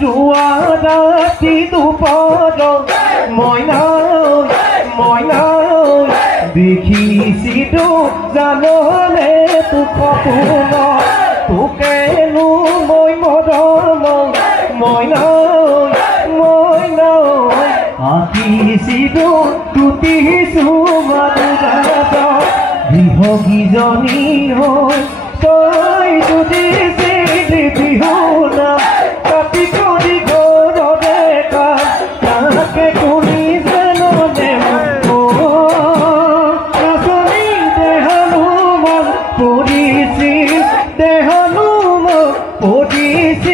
যোৱা ৰাতি দুপৰত মইনা দেখিছিলো জাননে তোক সপোন তোকেনো মই মৰম মইনা আহিছিলো তুতিছো মানুহ বিহগীজনী হৈ তই যদি বিহুনা কাটি কৰি ঘৰতে তাকে কৰি জাননে নাচনী দেহনো মন পৰিছিল